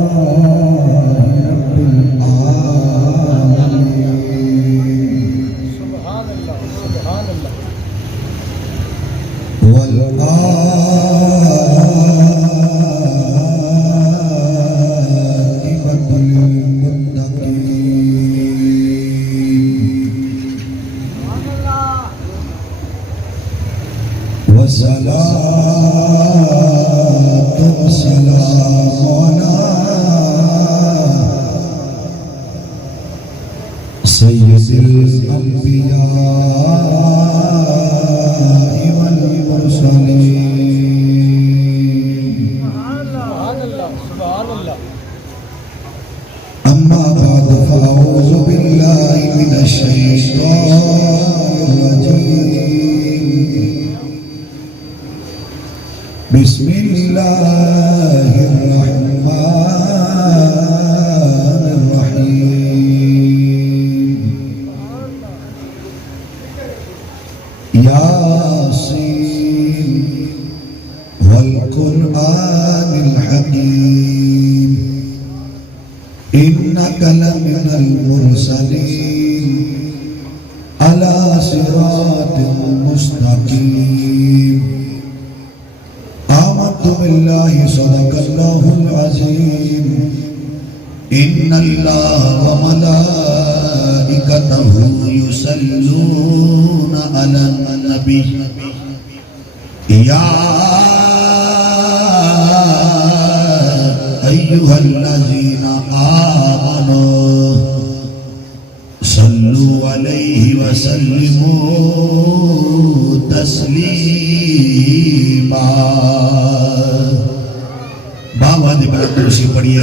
رب العالمين سبحان اللہ سبحان اللہ والعاقبة للمتقين والصلاة والسلام على سيد الأنبياء والمرسلين سبحان اللہ سبحان اللہ أما بعد فأعوذ بالله من الشيطان الرجيم بسم الله الرحمن الرحيم ياسين والقرآن الحكيم إنك لمن المرسلين على صراط مستقيم آمنت بالله صدق الله العظيم إن الله وملائكته يصلون على النبي يا أيها الذين آمنوا صلوا عليه وسلموا تسليما بابا دی بڑا کرسی پڑھئے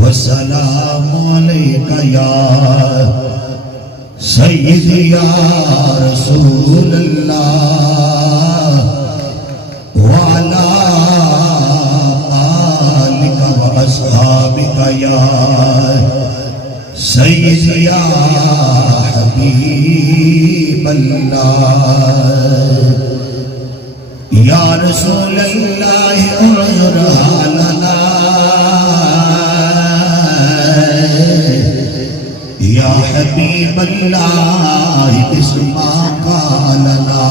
والسلام علیکہ یا سیدی یا رسول اللہ وعلا آلک و اصحابک یا سیدی یا حبیب اللہ یا رسول اللہ اعذر حالنا یا حبیب اللہ اسمع قالنا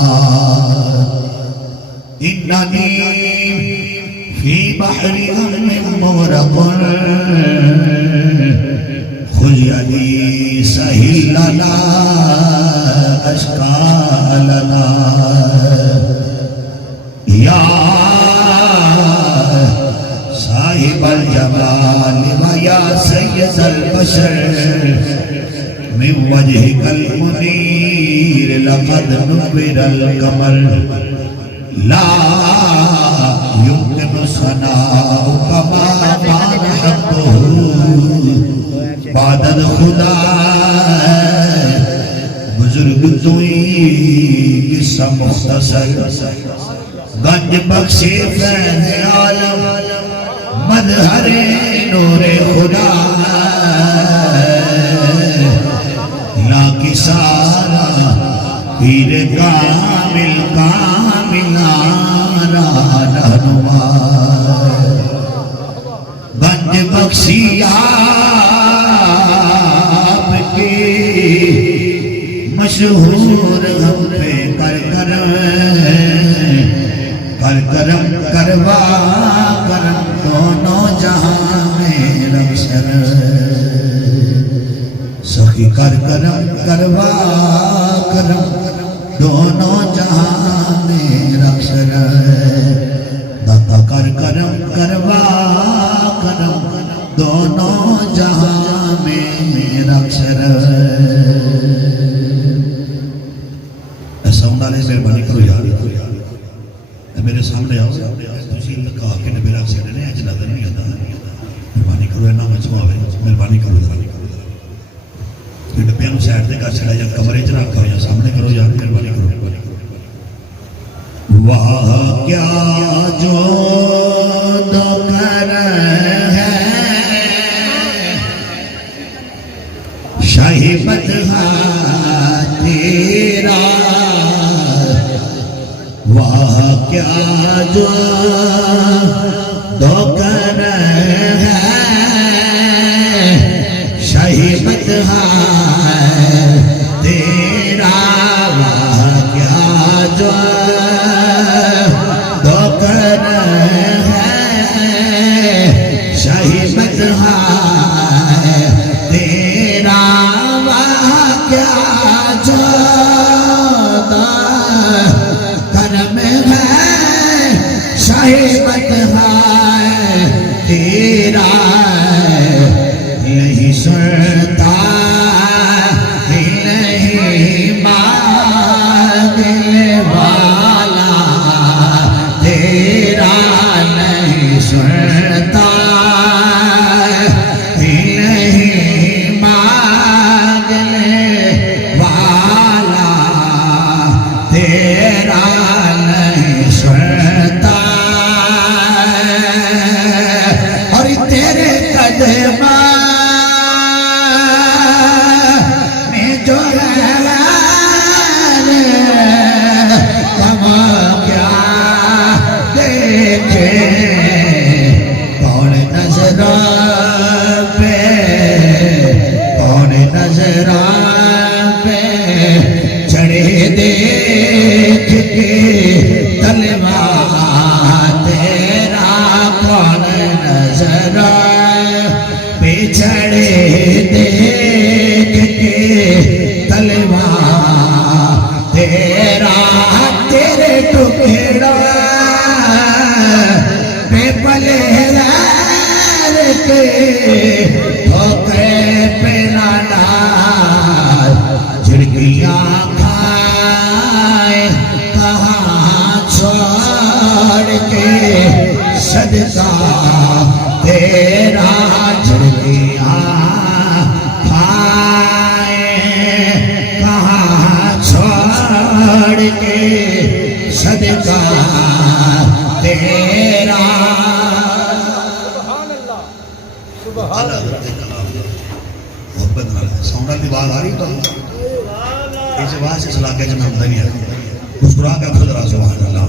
اننی فی بحر غم مغرق خذ یدی سہل لنا اشکالنا یا صاحب الجمال و یا سید البشر من وجهك المنير لقد نور القمر لا يمكن ثناؤك ما بان حقه بعد الخدا بزرگ توئی قصہ مختصر گنج بخشی فیض عالم مظہر نور خدا لاکی سارا پیر کامل کاملانہ رہنما گنج بخشی آپ کی مشہور ہم پہ کر کرم کروا کرم دونوں جہاں میں رخشر سخی کرم کروا کرم دونوں جہاں میں رخشر داتا کرم کروا کرم دونوں جہاں میں رخشر ایسا ہونا لے مہربانی کرو یار میرے سامنے آؤ تسی کہا کہ نبی رکھ سے نے اج نظر نہیں آتا مہربانی کرو نہ میں سماوے مہربانی کرو ذرا ڈبیاں نو سائڈ تے کر چھڑا یا کمرے چ رکھ یا سامنے کرو یار مہربانی کرو واہ کیا جو کر ہے شاہی بدھا تیرا واہ کیا جو دوکر ہے شہیبت ہے تیرا واہ کیا جو دوکر ہے شہیبت ہے تیرا واہ کیا جو کرم ہے شہیبت ہے تیرا نہیں سنتا نہیں مانگنے والا تیرا نہیں سنتا نہیں مانگنے والا تیرا نہیں سنتا اور تیرے قدم میں جو ہے ہم کیا دیکھے کون نظر پہ کون نظر پہ چڑھے دیکھ کے تلوار تیرا کون نظر پہ چڑھے دیکھ کے تلوار تیرا تیرے ٹکڑا پہ پلے کے ٹھوکرے پہ لانا جھڑکیاں کھائے کہاں چھوڑ کے صدقہ تیرا جھڑکیاں کھائے کہاں چھوڑ کے صدقہ تیرا سبحان اللہ محبت نال ساؤنڈ کی آواز آ رہی تو اس آواز سے علاقے میں ہوتا نہیں ہے مسکرا کے خود رہا سبحان اللہ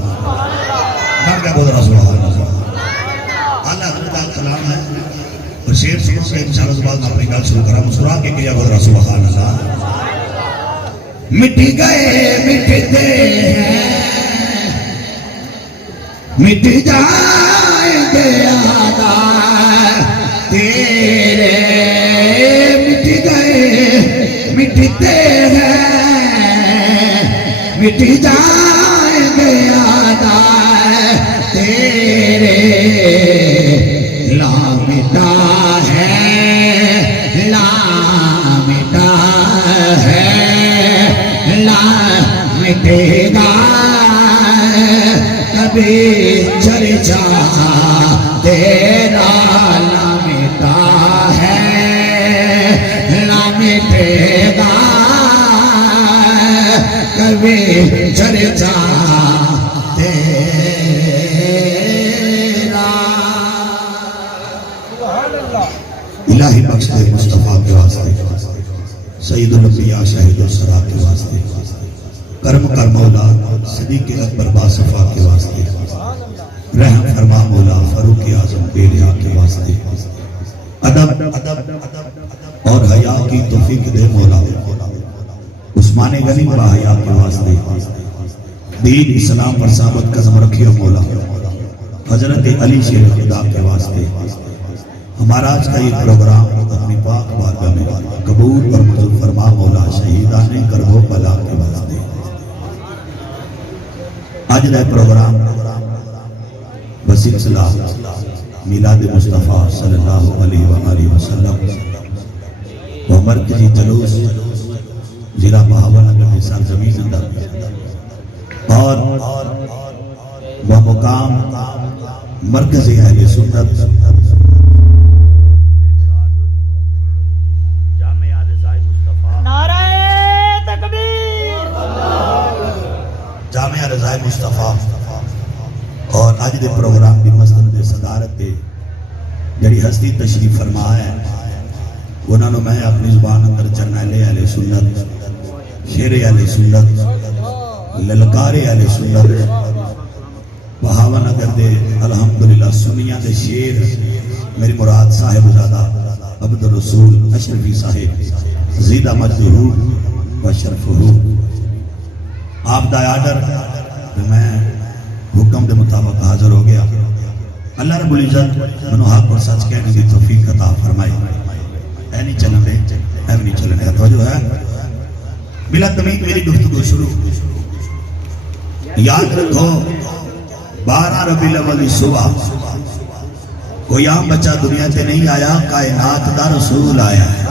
ڈر کے خود رہا سبحان اللہ اللہ حضرت کا کلام ہے اور شعر سنو کہ انشاءاللہ اس بعد میں اپنی گل شروع کرا مسکرا کے کیا خود رہا سبحان اللہ مٹ گئے مٹتے ہیں مٹ جائیں گے یاد تیرے مٹ گئے مٹتے ہیں مٹ جائیں گے یاد تیرے لا مٹا ہے لا مٹا ہے لا مٹے گا کبھی چرچا تیرا لا مٹا ہے لا مٹے گا کبھی چرچا تیرا الہی بخش دے مصطفیٰ کے واسطے سید الانبیاء شاہد السرا کے واسطے کرم کر مولا صدیق اکبر باصفا کے واسطے رحم فرما مولا فاروق اعظم بے ریا کے واسطے ادب اور حیا کی توفیق دے مولا عثمان غنی با حیا کے واسطے دین اسلام پر ثابت قدم رکھیو مولا حضرت علی شیر خدا کے واسطے ہمارا آج کا یہ پروگرام اپنی پاک بارگاہ میں قبول اور منظور فرما مولا شہیدان کرب و بلا کے واسطے آج کا پروگرام بسلسلہ میلاد مصطفیٰ صلی اللہ علیہ وآلہ وسلم و مرکزی جلوس ضلع بہاولنگر کی سرزمین اندر اور وہ مقام مرکزی اہل سنت جامعہ رضائے مصطفیٰ اور آج دے پروگرام دی مسجد دے صدارت دے جڑی ہستی تشریف فرما ہے انہوں نے میں اپنی زبان اندر جرنیلے اہل سنت شیر اہل سنت للکار اہل سنت بہاوا نگر دے الحمدللہ سنیاں دے شیر میری مراد صاحب زادہ عبد الرسول اشرفی صاحب زیدہ مجدہو و شرفہو آپ دا آڈر میں حکم دے مطابق حاضر ہو گیا. اللہ رب العزت منو حق اور سچ کہنے کی توفیق عطا فرمائی. اے نہیں چلن دے اے نہیں چلن دے توجہ ہے. بلا تمید میری گفتگو شروع. یاد رکھو 12 ربیع الاول صبح کوئی عام بچہ دنیا تے نہیں آیا, کائنات دا رسول آیا ہے.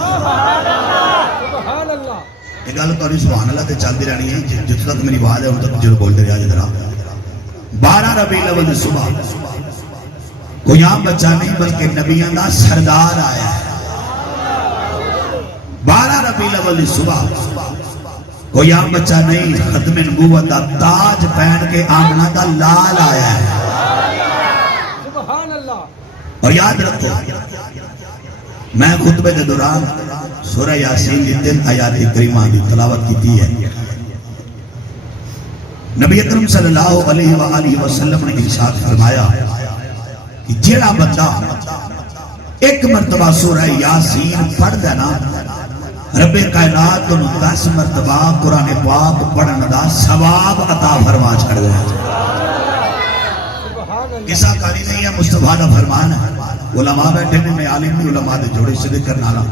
یہ گل تو سبحان اللہ تے چلتی رہنی ہے جس تک میری آواز ہے ان تک جو بولتے رہا جدرا. 12 ربیع الاول صبح کوئی عام بچہ نہیں بلکہ نبیوں دا سردار آیا ہے. 12 ربیع الاول صبح کوئی عام بچہ نہیں, ختم نبوت دا تاج پہن کے آمنہ دا لال آیا ہے. اور یاد رکھو میں خطبے کے دوران سورہ یاسین کی 3 آیات کریمہ کی تلاوت کی ہے. نبی اکرم صلی اللہ علیہ وآلہ وسلم نے ارشاد فرمایا کہ جیڑا بندہ ایک مرتبہ سورہ یاسین پڑھ دینا رب کائنات انہوں 10 مرتبہ قرآن پاک پڑھن دا ثواب عطا فرما چھڑ گیا. کسا کاری نہیں ہے, مصطفیٰ دا فرمان ہے. علماء بیٹھے میں عالم بھی علماء دے جوڑے سے ذکر نالا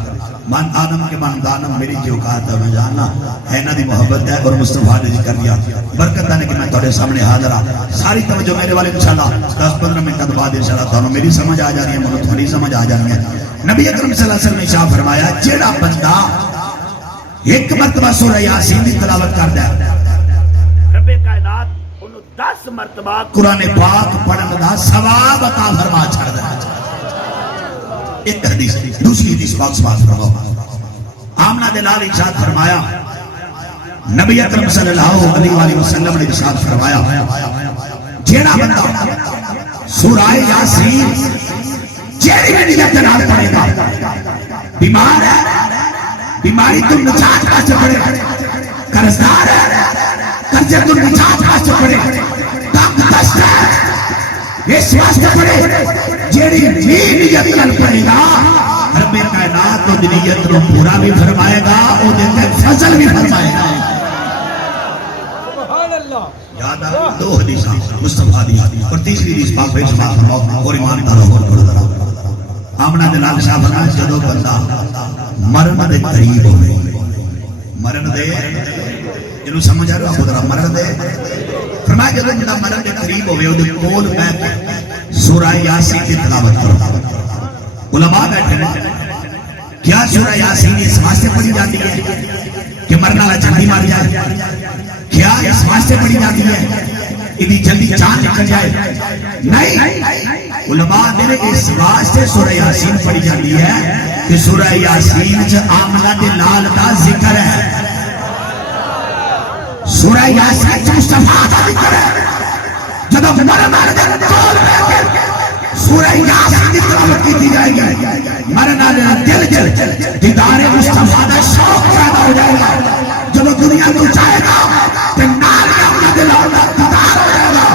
من آدم کے من دانم میری جو اوقات ہے میں جاننا ہے نا دی محبت ہے اور مصطفیٰ نے ذکر دیا. برکت آنے کہ میں توڑے سامنے حاضر ہاں. ساری توجہ میرے والے انشاءاللہ 10-15 منٹ بعد انشاءاللہ تانوں میری سمجھ آ جانی ہے, منو تھوڑی سمجھ آ جانی ہے. نبی اکرم صلی اللہ علیہ وسلم نے شاہ فرمایا جیڑا بندہ ایک مرتبہ سورہ یاسین دی تلاوت کر دیا رب کائنات انہوں 10 مرتبہ قرآن پاک پڑھن دا ثواب عطا فرما چھڑ دیا. ایک حدیث. دوسری حدیث پاک سبات فرماؤ. آمنہ دلال ارشاد فرمایا نبی اکرم صلی اللہ علیہ وآلہ وسلم نے ارشاد فرمایا جیڑا بندہ سورہ یاسین جیڑی میں نیت جناب پڑھے گا, بیمار ہے بیماری تم نجات کا چپڑے, قرضدار ہے قرضے تم نجات کا چپڑے, تنگ دست ہے اس واسطے پڑھے جیڑی نیت کر پڑھے گا رب کائنات تو نیت کو پورا بھی فرمائے گا اور دیتے فضل بھی فرمائے گا. یاد آ 2 حدیث مصطفیٰ دی اور تیسری حدیث پاک پھر سبات فرماؤ اور ایماندار ہو اور پڑھ درہ. آمنہ دلال شاہ فرمایا جدو بندہ مرن دے قریب ہوئے, مرن دے جنہوں سمجھ آ رہا خود رہا مرن دے فرمایا جدو بندہ مرن دے قریب ہوئے وہ دے کول میں سورہ یاسین کی تلاوت کرو. علماء بیٹھے ہیں کیا سورہ یاسین اس واسطے پڑھی جاتی ہے کہ مرنا والا جلدی مار جائے, کیا اس واسطے پڑھی جاتی ہے اتنی جلدی جان نکل جائے؟ نہیں, علماء نے اس واسطے سورہ یاسین پڑھی جاتی ہے کہ سورہ یاسین جو آمنہ دلال دا ذکر ہے, سورہ یاسین جو مصطفیٰ دا ذکر ہے. جب مرنا دے کول میں سورہ یاسین کی تلاوت کی جائے گی مرنا دل دیدار مصطفیٰ دا شوق پیدا ہو جائے گا. جب دنیا کو چاہے گا کہ نالیاں کا دل ہوگا دیدار ہو جائے گا.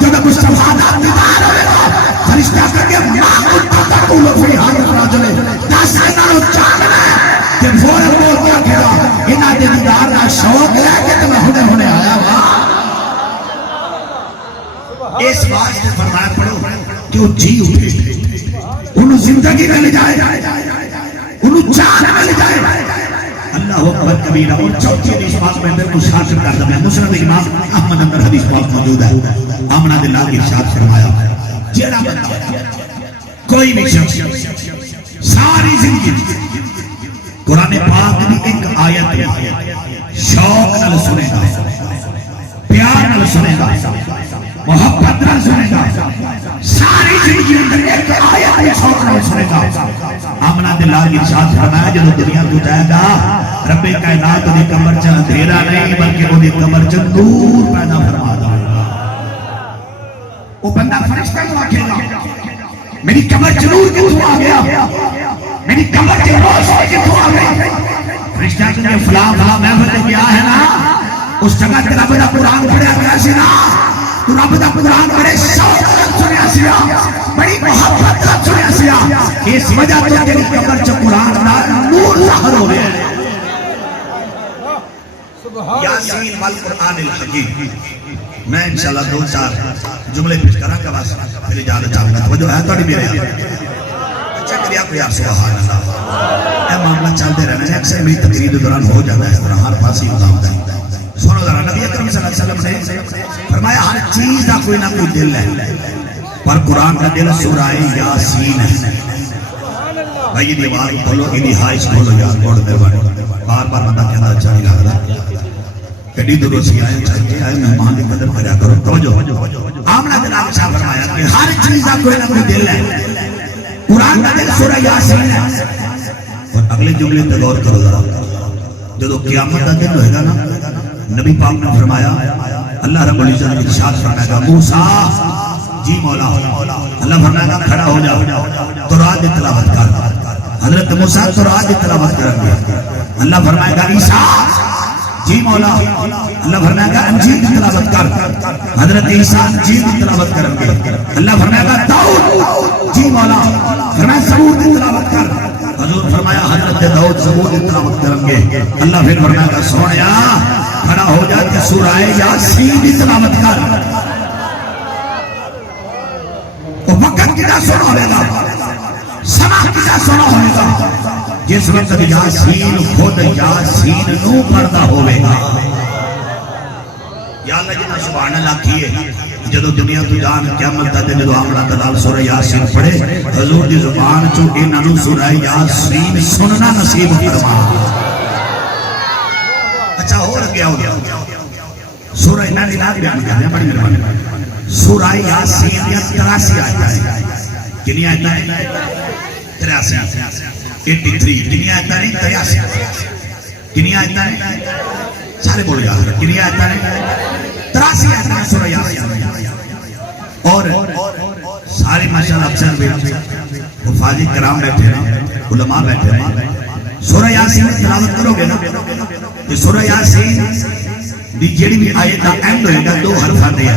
جب مصطفیٰ دا دیدار ہوئے گا فرشتہ کر کے ماں کو تقبول فی حاضر راجلے 10 انہوں چاہنا ہے کہ فورا بول کیا کہا انہاں دے دیدار دا شوق ہے کہ تمہیں ہونے آیا ہوا. اس واسطے فرمایا پڑھو کہ وہ جی اٹھے انہوں زندگی میں لے جائے انہوں جان میں لے جائے. اللہ اکبر کبیرہ. اور چوتھی حدیث پاک میں اندر کچھ شاکر کرتا ہے مسند امام احمد اندر حدیث پاک موجود ہے. آمنہ دلال کی ارشاد فرمایا جیڑا بندہ کوئی بھی شخص ساری زندگی قرآن پاک کی ایک آیت شوق نل سنے گا, پیار نل سنے گا, محبت نل سنے گا, ساری زندگی اندر ایک آیت شوق نل سنے گا. آمنہ دلال کی ارشاد فرمایا جب دنیا کو جائے گا رب کائنات دی قبر چ اندھیرا نہیں بلکہ دی قبر چ نور پیدا فرما دے گا. وہ بندہ فرشتہ کو آکھے گا میری قبر چ نور کتوں آ گیا, میری قبر چ روشنی کتوں آ گئی. فرشتہ کہ فلاں فلاں محفل میں گیا ہے نا اس جگہ تیرا بڑا قرآن پڑھا گیا سی نا تو رب دا قرآن بڑے شوق نال سنیا سیا بڑی محبت نال سنیا سیا اس وجہ تو تیری قبر چ قرآن نال نور ظاہر ہو رہا ہے یاسین والقرآن الحکیم میں انشاءاللہ دو چار جملے پیش کرا کے بس پھر اجازت چاہوں گا توجہ ہے تھوڑی میرے اچھا کریا کوئی آپ سبحان اللہ اے معاملہ چلتے رہنا ہے اکثر میری تقریر دوران ہو جاتا ہے اس طرح ہر پاس ہی ہوتا ہے سنو ذرا نبی اکرم صلی اللہ علیہ وسلم نے فرمایا ہر چیز کا کوئی نہ کوئی دل ہے پر قرآن کا دل سورہ یاسین ہے بھائی یہ دیوار کھولو یہ ہائش کھولو یاد بڑھ دے بار بار بندہ کہنا اچھا نہیں لگ رہا کڑی دوروں سے آئے چاہیے آئے مہمان کی قدر کریا کرو توجہ آمنہ جناب صاحب فرمایا کہ ہر چیز کا کوئی نہ کوئی دل ہے قرآن کا دل سورہ یاسین ہے اور اگلے جملے پہ غور کرو ذرا جو قیامت کا دن ہوئے گا نا نبی پاک نے فرمایا اللہ رب العزت نے ارشاد فرمائے گا موسیٰ جی مولا اللہ فرمائے گا کھڑا ہو جاؤ تورات کی تلاوت کر حضرت موسیٰ تورات کی تلاوت کریں گے اللہ فرمائے گا عیسیٰ جی مولا اللہ فرمائے گا انجیل کی تلاوت کر حضرت عیسیٰ انجیل کی تلاوت کریں گے اللہ فرمائے گا داؤد جی مولا فرمائے زبور کی تلاوت کر حضور فرمایا حضرت داؤد زبور کی تلاوت کریں گے اللہ پھر فرمائے گا سونیا کھڑا ہو جا کہ سورہ یاسین کی تلاوت کر تو وقت کتا سنا ہوئے گا سما کتا سنا ہوئے گا جس وقت یاسین خود یاسین نو پڑھتا ہوئے گا یا اللہ جنہ سبحان اللہ کیے جدو دنیا تو جان قیامت دا دے جدو آملہ تلال سورہ یاسین پڑھے حضور دی زبان چو انہوں سورہ یاسین سننا نصیب فرما اچھا ہو گیا ہو گیا سورہ انہوں نے لاد بیان کر دیا بڑی مہربانی سورہ یاسین یا 83 آیتیں ہیں کنی آیتیں ہیں 83 کنی آیتیں ہیں 83 کنی آیتیں ہیں سارے بولو یاد رہا کنی آیتیں ہیں 83 آیتیں ہیں سورہ یاسین اور سارے ماشاءاللہ افسر بھی حفاظی کرام بیٹھے ہیں علماء بیٹھے ہیں سورہ یاسین تلاوت کرو گے نا کہ سورہ یاسین دی جڑی بھی آیت کا اینڈ ہوئے گا 2 حرفہ دیا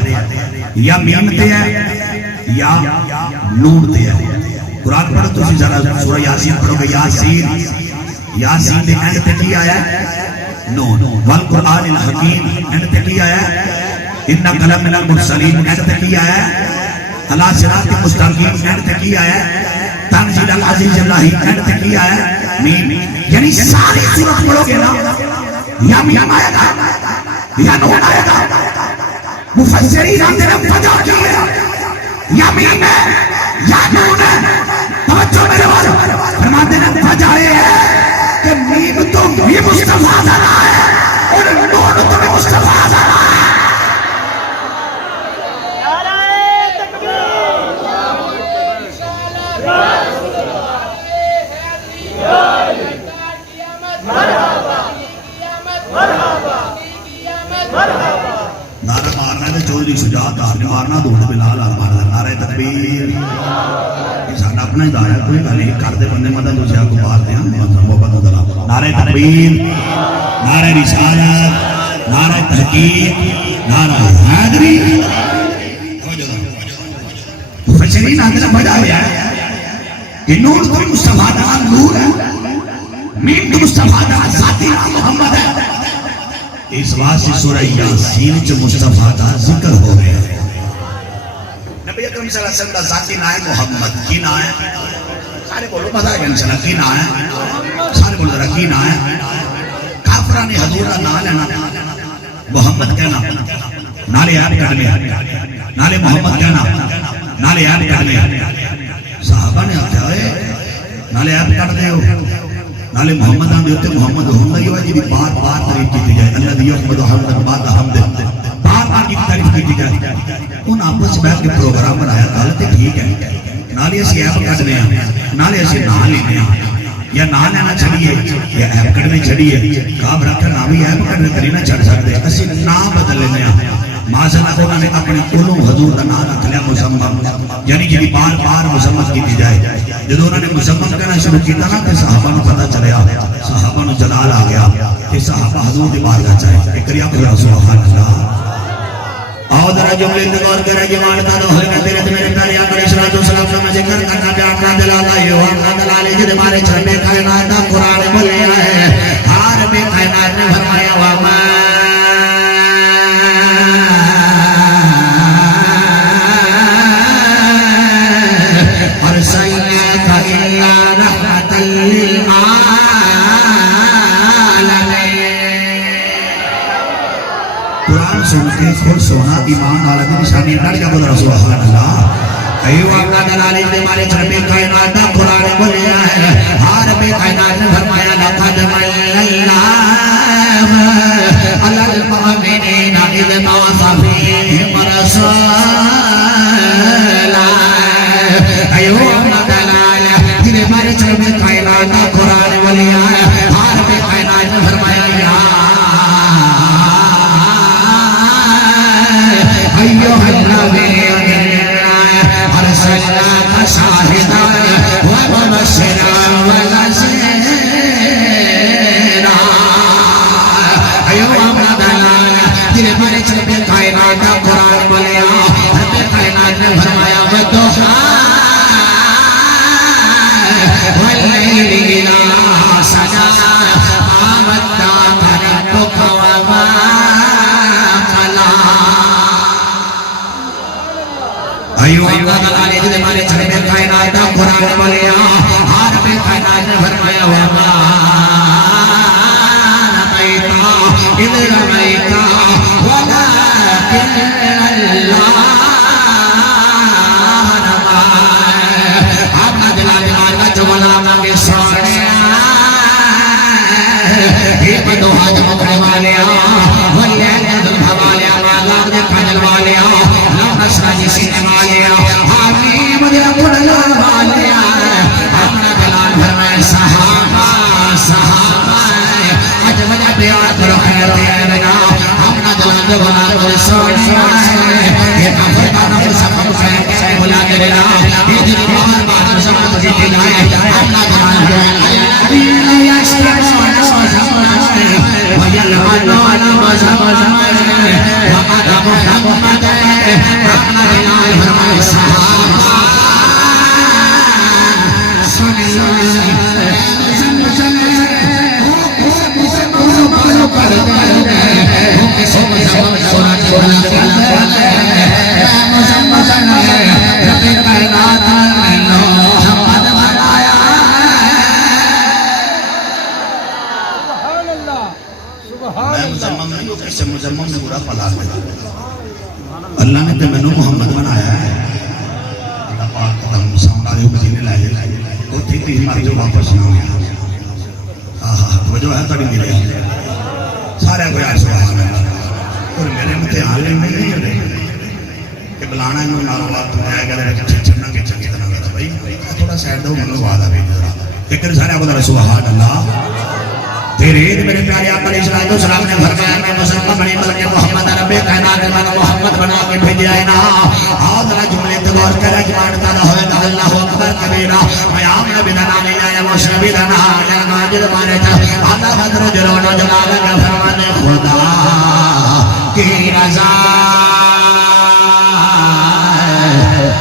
یا میم دیا یا نون دیا قرآن پڑھو تو اسی ذرا سورہ یاسین پڑھو گے یاسین یاسین دے اینڈ تے کی آیا نون والقرآن الحکیم اینڈ تے کی آیا انہا قلم من المرسلین اینڈ تے کی آیا اللہ صراط مستقیم اینڈ تے کی آیا تنزیل العزیز اللہ اینڈ تے کی آیا میم یعنی ساری سورت پڑھو گے نا یا میم آئے گا یا نون آئے گا مفسرین آتے نے فجا کیے یا میم ہے یا نون ہے توجہ میرے والے فرماتے نے فجائے ہے کہ میم تو بھی مصطفیٰ ذرا ہے اور نون تو بھی مصطفیٰ ذرا ہے نعرہ مارنا ہے چودری شجاعت آپ نے مارنا دون بلال آپ مارنا نعرہ تکبیر انسان اپنا ہی دایا کوئی گلی کر دے بندے مدد اسے آپ کو بار دیا محبت ادھر نعرہ تکبیر نعرہ رسالت نعرہ تحقیق نعرہ حیدری مفسرین آتے نے بڑا ہوا ہے کہ نور تو مصطفیٰ دا نور ہے مین تو مصطفیٰ دا ذاتی نام محمد ہے اس واسطے سورہ یاسین جو مصطفیٰ کا ذکر ہو گیا ہے نبی اکرم صلی اللہ علیہ وسلم کا ذاتی نام محمد کی نام ہے سارے بولو مزہ ہے انشاءاللہ کی نام ہے سارے بولو ذرا کی نام ہے کافران حضور کا نام لینا محمد کہنا نالے آپ کہنے نالے محمد کہنا نالے آپ کہنے صحابہ نے آتا ہے نالے آپ کہنے ہو نالے محمد آن دیتے محمد ہوندہ یہ وجہ بھی بار بار تعریف کی جائے اللہ دی احمد حمد بعد حمد بار بار کی تعریف کی جائے ان آپس بیٹھ کے پروگرام بنایا غلط ٹھیک ہے نالے اسی ایپ کٹنے ہیں نالے اسی نہ لینے ہیں یا نہ لینا چڑھیے یا ایپ کٹنے چڑھیے کام رکھا نہ بھی ایپ کٹنے کری نہ چڑھ سکتے اسی نہ بدل لینے ہیں معاشرہ کو انہوں نے اپنے قولوں حضور کا نام رکھ لیا مسمم یعنی کہ بار بار مسمم کی جائے جب انہوں نے مسمم کہنا شروع کیتا نا کہ صحابہ نے پتہ چلیا صحابہ نے جلال آ گیا کہ صحابہ حضور کی بارگاہ چاہے کہ کریا کہ سبحان اللہ آؤ ذرا جملے سے غور کریں کہ مانتا تو ہوئے کہ تیرے میرے پیارے آقا علیہ السلام کا میں ذکر کرنا پہ اپنا دلالا یہ اپنا دلالے جن ہمارے چھپے کائنات قرآن بولیا ہے ہار میں کائنات نے فرمایا وما ارسلناک الا رحمۃ قرآن سن کے خود سونا ایمان والا کی نشانی ہے کا بول رسول اللہ ایو اپنا دلالی نے ہمارے چھپے کائنات کا قرآن بولیا ہے ہر میں کائنات نے فرمایا لقد من اللہ علی المؤمنین اذ بعث فیہم رسولا ایو اپنا دلالی نے ہمارے چھپے کائنات کا قرآن بولیا ہے ہر میں کائنات نے فرمایا أيها النبي أرسلناك شاهدا ومبشرا ونذيرا أيها النبي دل بھرے چھپے کائنات کا قرآن بولیا ہر کائنات نے فرمایا والضحى والليل إذا سجى ما ودعك ربك وما ایو اللہ تعالی نے ہمارے چھپے کائنات کا قرآن بولیا ہر میں کائنات نے فرمایا وما رمیت اذ رمیت ولکن اللہ رمی اپنا دلال مارگا چولا مانگے سونے ایک دو حاج مکڑے والیا واللیل دلھا والیا مالاک دے کھجل والیا نصرہ جسی نے والیا حامیم دے پڑھلا والیا اپنا دلال فرمائے صحابہ صحابہ اج وجہ پیار کرو خیر خیرنا اپنا دلال دے بلال بلے سوڑیا یہ کافر کا نفر سفر خیر کسے بلا دے للا یہ دل بار بار سفر جیتے لائے اپنا دلال فرمائے وَيَلْعَنُونَ مَزَمَزَمَ وَقَدَ مُحَمَّدَ اپنا دلال فرمائے صحابہ اللہ نے تو میں محمد بنایا ہے اللہ پاک قدم سامنے مدینے لائے وہ تھی تھی ہماری جو واپس نہ ہوئی توجہ ہے تڑی ملے سارے کو یار سبحان اللہ اور میرے امتحان میں نہیں ہے کہ بلانا انہوں نارو بات تو آیا گا چھنا کے چنگی طرح گا بھائی تھوڑا سیڈ دو منو وعدہ بھی لیکن سارے کو در سبحان اللہ تیرے عید میرے پیارے آقا علیہ السلام نے فرمایا میں مسلمان بنی بلکہ محمد رب کائنات میں محمد بنا کے بھیجا ہے نا آؤ ذرا جملے تو غور کرے کہ مانتا نہ ہوئے کہ اللہ اکبر کبیرہ میں آمن بنا نامی یا مشربی لنا یا ماجد مانے تھا اللہ حضر جلون و جلال کا فرمان خدا کی رضا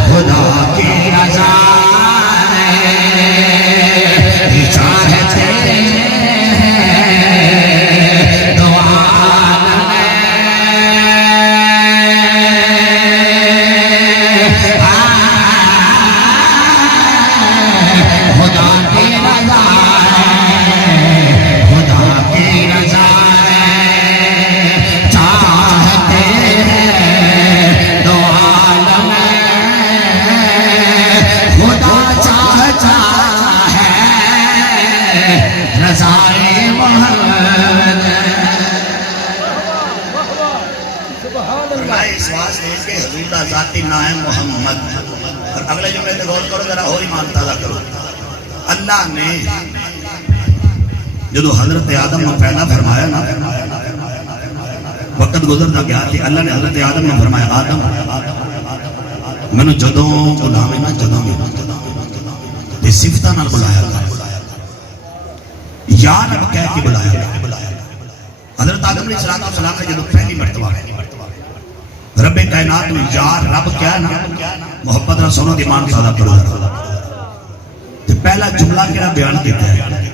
خدا کی رضا چاہتے ذاتی نام محمد اور اگلے جملے سے غور کرو ذرا اور ایمان تازہ کرو اللہ نے جدو حضرت آدم نے پیدا فرمایا نا وقت گزرتا گیا کہ اللہ نے حضرت آدم نے فرمایا آدم میں نے جدوں بلاوے نا جدوں یہ صفتہ نہ بلایا یا نہ کہہ کے بلایا حضرت آدم علیہ السلام نے جدو پہلی مرتبہ رب کائنات میں یار رب کیا ہے نا محبت رسولوں دی مان تازہ کرو تے پہلا جملہ کیڑا بیان کیتا ہے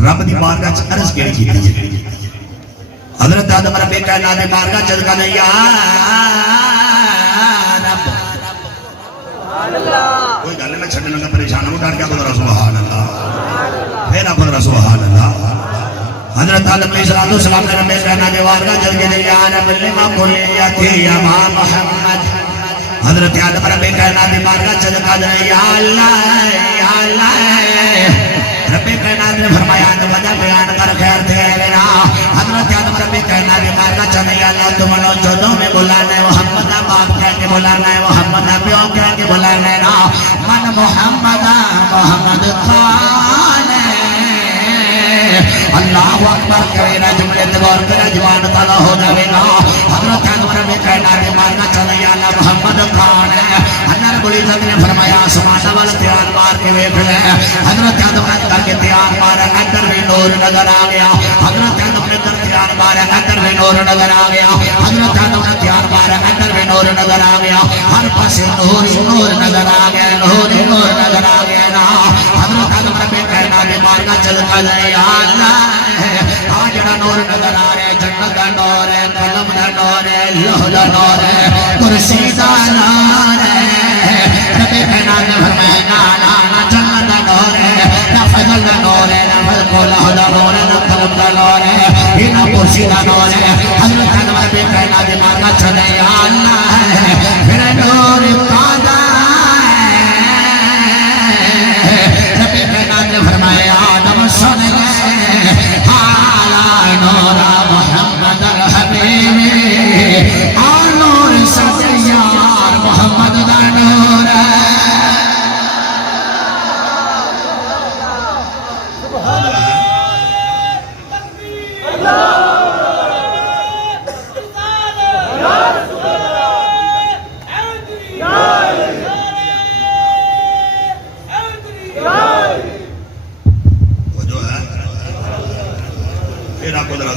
رب دی بارگاہ وچ عرض کیڑی کیتی ہے حضرت آدم رب کائنات دی بارگاہ چل کے یا رب کوئی گل میں چھڈن لگا پریشان ہو ڈر کے بول رہا سبحان اللہ پھر آپ بول رہا سبحان اللہ حضرت آدم علیہ السلام نے رب کائنات دی بارگاہ چل کے یا رب لما کلیتی یا محمد حضرت آدم رب کائنات دی بارگاہ چل کے یا اللہ رب کائنات نے فرمایا وجہ بیان کر خیر تھے میرا حضرت آدم رب کائنات دی بارگاہ چل یا اللہ تم نے جدوں میں بلانا ہے محمد باپ کہہ کے بلانا ہے محمد پیو کہہ کے بلانا ہے نا من محمد خان اللہ اکبر کبیرہ جملے غور کرے جوان تعالی ہو جاوے گا حضرت آدم رب کائنات دی بارگاہ چل یا اللہ محمد خان اللہ رب العزت نے فرمایا آسمان والا تیار مار کے دیکھ لے حضرت آدم نے کر کے تیار مارا ادھر بھی نور نظر آ گیا حضرت آدم نے تیار مارا ادھر بھی نور نظر آ گیا حضرت آدم نے تیار مارا ادھر بھی نور نظر آ گیا ہر پاسے نور نور نظر آ گیا نور نظر آ گیا نا حضرت آدم رب کائنات دی بارگاہ چل کے یا اللہ آج جڑا نور نظر آ رہا ہے جنت دا نور ہے قلم دا نور ہے لوح دا نور ہے کرسی دا نور ہے رب کائنات نے فرمایا نا جنت دا نور ہے نہ فضل دا نور ہے نہ ملک لوح دا نور ہے نہ قلم دا نور ہے نہ کرسی دا نور ہے حضرت آدم رب کائنات دی بارگاہ چلے یا اللہ پھر نور قادا رب کائنات نے فرمایا آدم سن لے نورا محمد الحبیب نور سیار محمد دا نور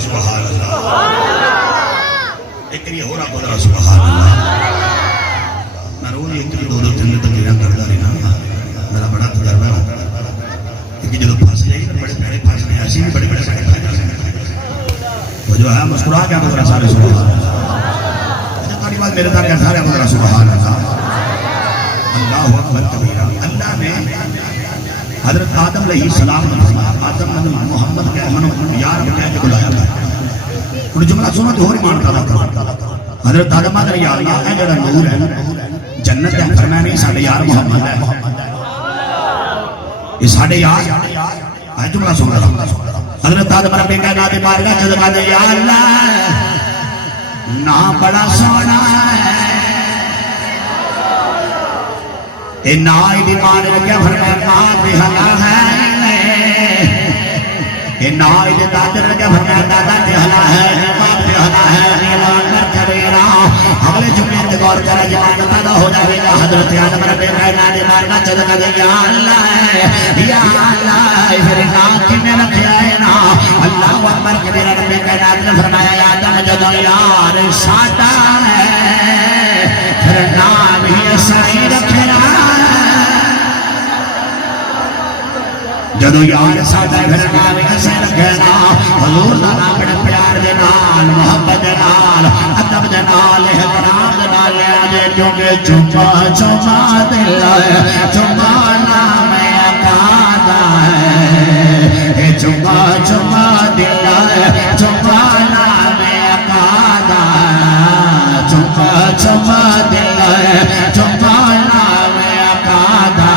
سبحان اللہ ایک یہ ہو رہا قدرہ سبحان اللہ میں روز ایک دو تین تقریریں کرتا رہنا میرا بڑا تجربہ ہے کہ جب پھنس جائے بڑے بڑے پھنسنے ایسے بھی بڑے بڑے وہ جو ہے مسکرا کیا قدرہ سارے سبحان اللہ تھوڑی بات میرے تاکہ سارے قدرہ سبحان اللہ اللہ اکبر کبیرہ اللہ نے حضرت آدم علیہ السلام آدم محمد کے امن یار بٹھائے کے بلایا تھا انہیں جملہ سنا تو ہو رہی مانتا تھا حضرت آدم آدھر یا اللہ ہے جڑا نور ہے جنت ہے فرمایا نہیں ساڑھے یار محمد ہے یہ ساڑھے یار ہے جملہ سنا تھا حضرت آدم رب کائنات دی بارگاہ چل کے یا اللہ نا بڑا سونا ہے اے نائی دی مان رکھیا فرمایا نا بہلا ہے اے نائی دی دادر رکھیا فرمایا دادا بہلا ہے باپ بہلا ہے ایمان کر کبیرہ اگلے جملے تے غور کرے جوان پیدا ہو جائے گا حضرت آدم رب کائنات دی بارگاہ چل کے یا اللہ پھر نام کنے رکھیا ہے نا اللہ اکبر کبیرہ رب کائنات نے فرمایا یا آدم جدو یار ساڈا ہے پھر نام ہی صحیح رکھنا جدو یار ساڈا پھر نام ہی صحیح رکھنا حضور دا نام بڑے پیار دے نال محبت دے نال ادب دے نال احترام دے نال لے کیونکہ چما چما دل چما نام اکادا ہے چما چما دل چما نام اکادا چما چما دل چما نام اکادا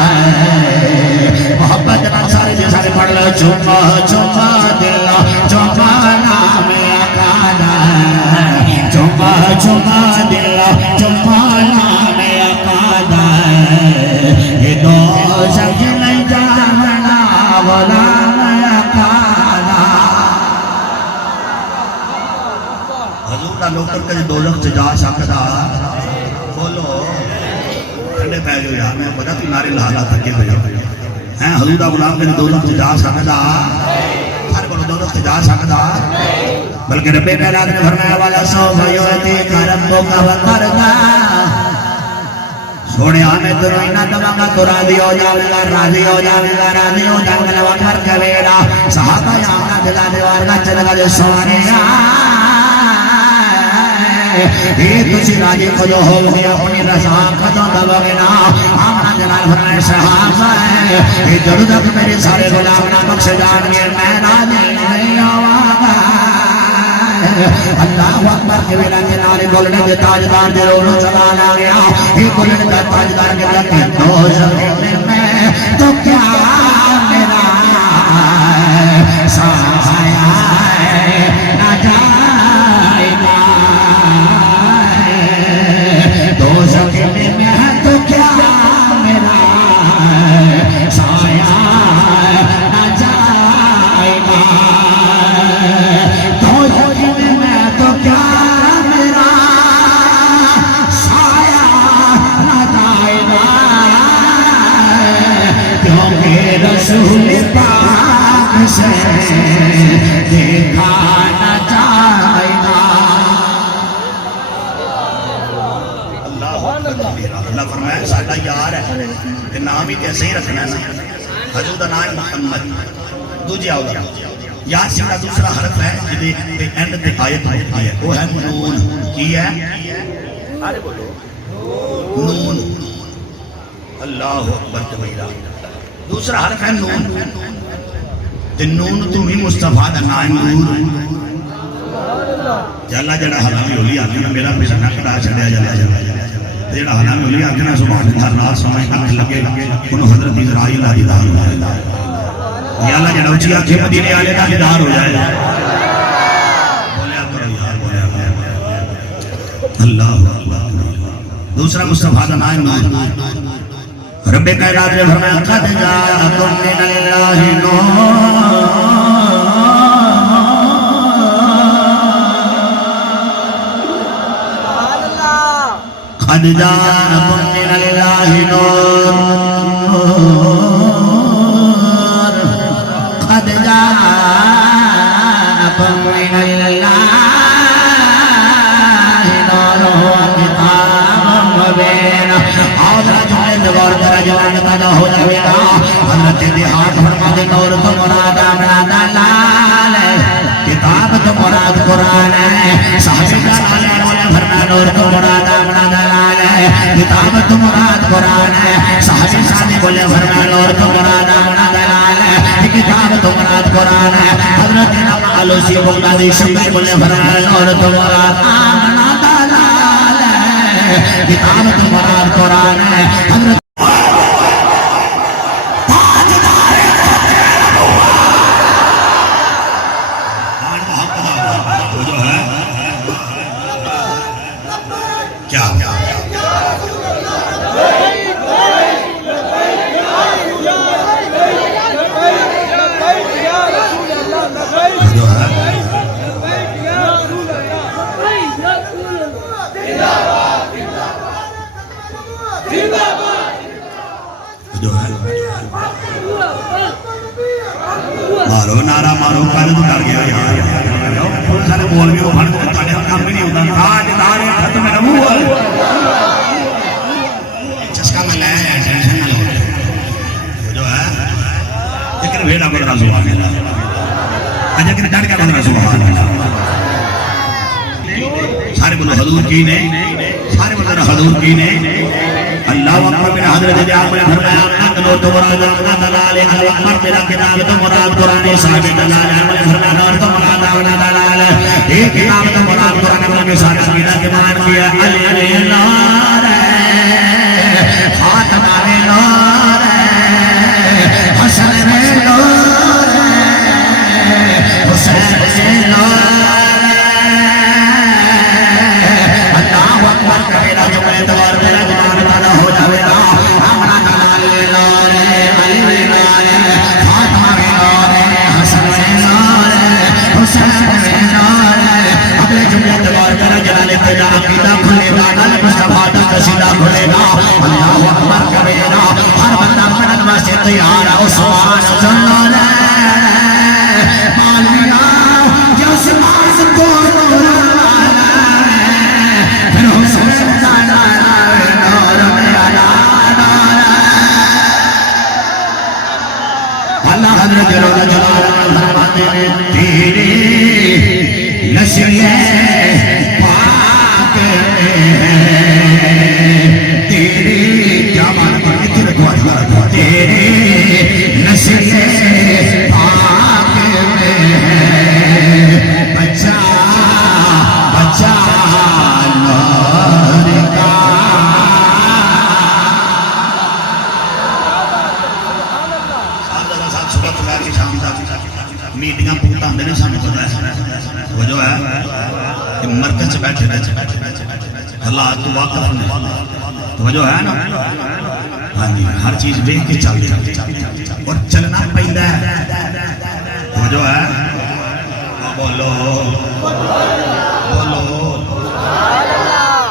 محبت نال سارے جے سارے پڑھ لو چما چما دل چما نام اکادا چما چما دل چما نام اکادا یہ دو سجن جانا غلام اکادا حضور کا نوکر کدی دوزخ چ جا سکدا بولو ٹھنڈے پے جو یار میں پتہ تو نارے لا لا تھکے پے ہیں حضور دا غلام کدی دوزخ چ جا سکدا ہر کو دوزخ چ جا سکدا بلکہ رب کائنات نے فرمایا والا سوف یعطیک ربک فترضی سونے ہمیں تو روئنا دماغا تو راضی ہو جاوے گا راضی ہو جاوے گا راضی ہو جاوے گا وکر کبیرہ صحابہ یامنا دلا دیوار گا چلگا جو سونے یہ تجھے راجی کو جو ہو گیا اپنی رضا قدم دبگنا آمنا جلال فرمائے صحابہ یہ جڑو تک میرے سارے غلامنا بخش جان گئے میں راضی نہیں آواگا اللہ اکبر کے میرا کنارے گلنے کے تاجدار دے رولو چلال آگیا یہ گلنے کے تاجدار کے لکھے دو زمین میں تو کیا میرا سایہ نہ جائے گا دو زمین میں تو کیا میرا سایہ نہ جائے گا رسول پاک سے دیکھا نہ جائے گا اللہ فرمایا ساڈا یار ہے کہ نام ہی کیسے ہی رکھنا ہے حضور دا نام محمد دوجے آؤ گا یار سیدھا دوسرا حرف ہے جدے اینڈ تے آیت ہوتی ہے وہ ہے نون کی ہے آرے بولو نون اللہ اکبر کبیرہ دوسرا حرف ہے نون نون تم ہی مصطفیٰ دا نام نور جالا جڑا حرامی ہولی آکھنا میرا پیسنا کڑا چڑیا جڑا حرامی ہولی آکھنا سبحان اللہ رات سمائے آنکھ لگے انہوں حضرت اسرائیل دیدار ہو جائے جالا جڑا اچھی آنکھیں مدینے آلے کا دیدار ہو جائے اللہ دوسرا مصطفیٰ دا نام نور رب کائنات نے فرمایا قد جاءکم من اللہ نور قد جاءکم من اللہ نور قد جاءکم من اللہ نور کتاب مبین غور کرا جوان پیدا ہو جائے گا حضرت دیہات فرما دے نور تو مراد آمنا دلال کتاب تو مراد قرآن ہے صحابی دلال مولا فرما نور تو مراد آمنا دلال کتاب تو مراد قرآن ہے صحابی ساتھی بولے فرما نور تو مراد آمنا دلال کتاب تو مراد قرآن ہے حضرت نام علوسی بولنا دی شبی بولے فرما نور تو مراد آمنا دلال کتاب تو مراد قرآن ہے حضرت مارو نارا مارو کل تو ڈر گیا یار بہت سارے بول بھی وہ بھڑ کو تاڑے کام بھی نہیں ہوتا تاج دارے ختم نبوت چسکا میں لے آیا ٹینشن نہ لو جو ہے لیکن بھیڑا بڑا سبحان اللہ اجا کہ ڈر کا بڑا سبحان اللہ سارے بولو حضور کی نے سارے بولو حضور کی نے اللہ اکبر میرا حضرت جاب نے فرمایا نور تو مراد آمنا دلال اللہ اکبر میرا کتاب تو مراد قرآن صاحب دلال نے فرمایا نور تو مراد آمنا دلال ایک کتاب تو مراد قرآن میں سارا سیدھا کے مان کیا علی علی نور فاطمہ میں نور حسن میں نور حسین میں نور اللہ اکبر کبیرہ جو میں دوار میرا جناب تعالیٰ ہو جاوے گا آمنا دلال نور علی میں نور فاطمہ میں نور حسن میں نور حسین میں نور اپنے جملے دوار میرا جلال اتجا عقیدہ کھلے گا نل مصطفیٰ کا قصیدہ کھلے گا اللہ اکبر کبیرہ ہر بندہ مرد میں سے تیار عثمان زلال مالویہ جس مارس کو حضرت روزہ جلال فرماتے ہیں تیرے نسل پاک تیرے کیا مانا کرتے تیرے دعا تیرے نسل پاک بچہ بچہ نور کا میٹنگاں بہت آتے ہیں سامنے پتا ہے وہ جو ہے کہ مرکز سے بیٹھے حالات تو واقف نہیں وہ جو ہے نا ہاں جی ہر چیز دیکھ کے چلتے اور چلنا پہنتا ہے وہ جو ہے بولو بولو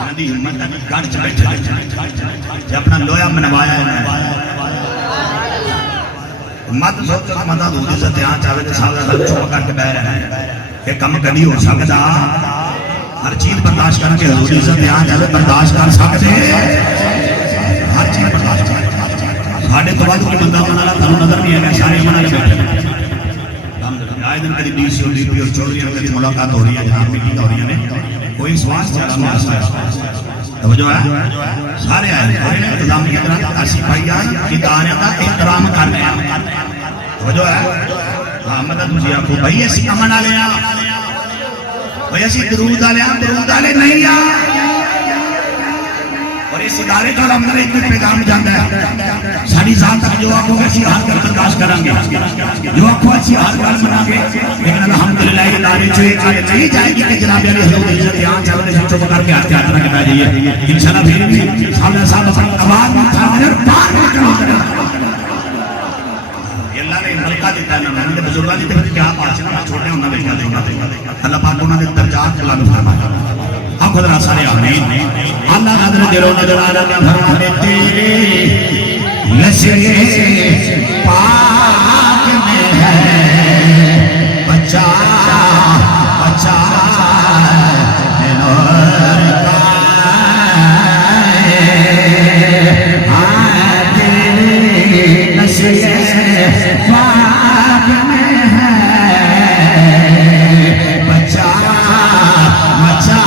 ندی ہمت گاڑ سے بیٹھے اپنا لویا منوایا ہے مت سوچ مدد ہوتی سے دھیان چاہے تو سارا چھوڑ کر کے بہ رہے ہیں کہ کم کبھی ہو سکتا ہر چیز برداشت کر کے حضور سے دھیان چاہے برداشت کر سکتے ہر چیز برداشت کر ساڑھے تو بعد کی بندہ بنا رہا تھا نظر نہیں ہے سارے بنا لے بیٹھے آئے دن کدی ڈی سی اور ڈی پی اور چوڑ رہی ہے ملاقات ہو رہی ہے جہاں میٹنگ ہو رہی ہے کوئی سواس چاہتا ہے توجہ ہے سارے آئے ہیں انتظامیہ طرح اسی بھائیان ادارے کا احترام کر رہے ہیں توجہ ہے ہاں مدد مجھے آپ کو بھائی ایسی امن آ لیا بھائی ایسی درود آ لے نہیں آ اور اس ادارے کا ہمارے ایک پیغام جاتا ہے ساری ذات تک جو آپ کو ایسی حال کر برداشت کریں گے جو آپ کو ایسی حال کر بنا گے لیکن الحمدللہ ادارے جو ایک آئے نہیں جائے گی کہ جناب علی حضور عزت یہاں چاہتے ہیں چپ کر کے ہاتھ کے آتنا کے پہ جائیے انشاءاللہ پھر بھی سامنے صاحب اپنی آواز اٹھانے اور پار کرنا یہ اللہ نے ملکہ دیتا ہے نا میں نے بزرگاں دیتے ہیں کیا بات ہے چھوٹے ہونا دیکھا دیکھا اللہ پاک انہوں نے درجات بلند فرمایا اب خدا سارے آمین اللہ حضرت روزہ جلال نے فرماتے تیرے نسل پاک میں ہے بچہ بچہ نور کا تیرے نسل پاک میں ہے بچہ بچہ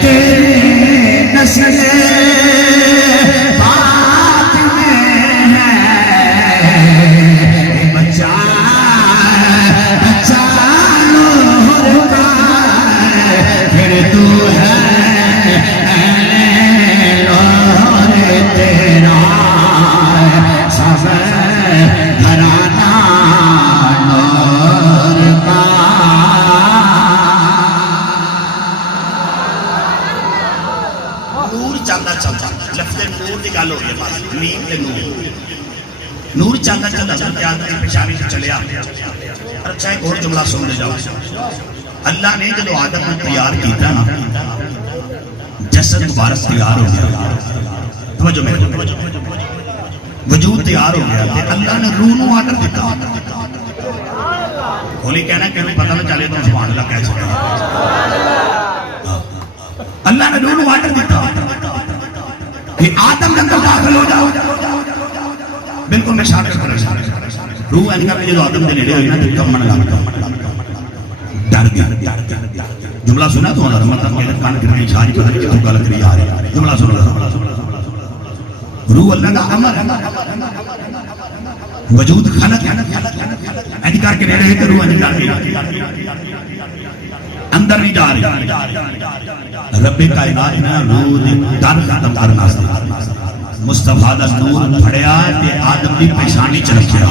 تیرے نسل پاک میں ہے بچہ بچہ نور کا پھر تو ہے نور تیرا سب گھرانہ نور کا چلتا چلتا لفظ نور کی گل ہو رہی ہے نیم تے نور چلتا چلتا چلتا آدمی پیشانی سے چلے آتے اور اچھا ایک اور جملہ سن لے جاؤ اللہ نے جب آدم کو تیار کیتا نا جسد مبارک تیار ہو گیا توجہ میں وجود تیار ہو گیا اللہ نے روح نو آرڈر دیتا ہولی کہنا کہ پتہ نہ چلے تو سبحان اللہ کہہ سکتا اللہ نے روح نو آرڈر دیتا کہ آدم کے اندر داخل ہو جاؤ بالکل میں شاکر کریں روح انگا میں جو آدم دے نیڑے ہوئی نا تو کم من لگتا ڈر گیا جملہ سنا تو اللہ رحمت کہ کان گرنے شاری پتہ نہیں تو غلط نہیں آ رہی جملہ سنا روح اللہ کا امر وجود خلق ادھکار کے نیڑے ہے کہ روح ادھکار اندر نہیں جا رہی رب کائنات نے روح در ختم کرنا مصطفیٰ دا نور پھڑیا تے آدم دی پیشانی چ رکھیا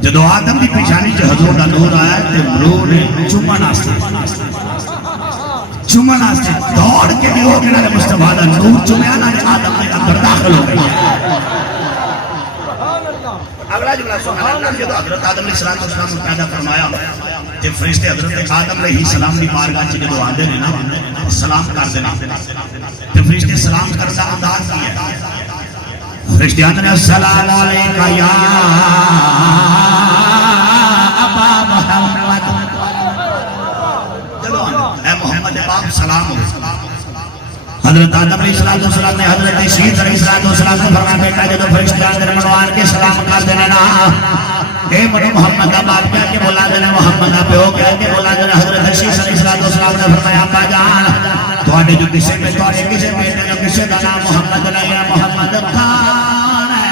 جدو آدم دی پیشانی چ حضور دا نور آیا تے روح نے چومن واسطے دوڑ کے بھی ہو گیا مصطفیٰ دا نور چومیا نا آدم دے اندر داخل ہو گیا اگلا جملہ سنا اللہ جدو حضرت آدم علیہ السلام کو پیدا فرمایا تے فرشتے حضرت آدم علیہ السلام دی بارگاہ چ جدو آندے نے نا سلام کر دینا تے فرشتے سلام کردا انداز کیا فرشتے آندے نے السلام علیکم یا ابا محمد جدو اے محمد پاک سلام ہو حضرت آدم علیہ السلام نے حضرت شیخ علیہ السلام کو فرمایا بیٹا جب فرشتیان در منوان کے سلام کر دینا نا اے منو محمد کا باپ کہہ کے بولا دینا محمد کا پیو کہہ کے بولا دینا حضرت شیخ علیہ السلام نے فرمایا ابا جان تواڈے جو کسے میں تواڈے کسے بیٹے جو کسے دا نام محمد نہیں ہے محمد کون ہے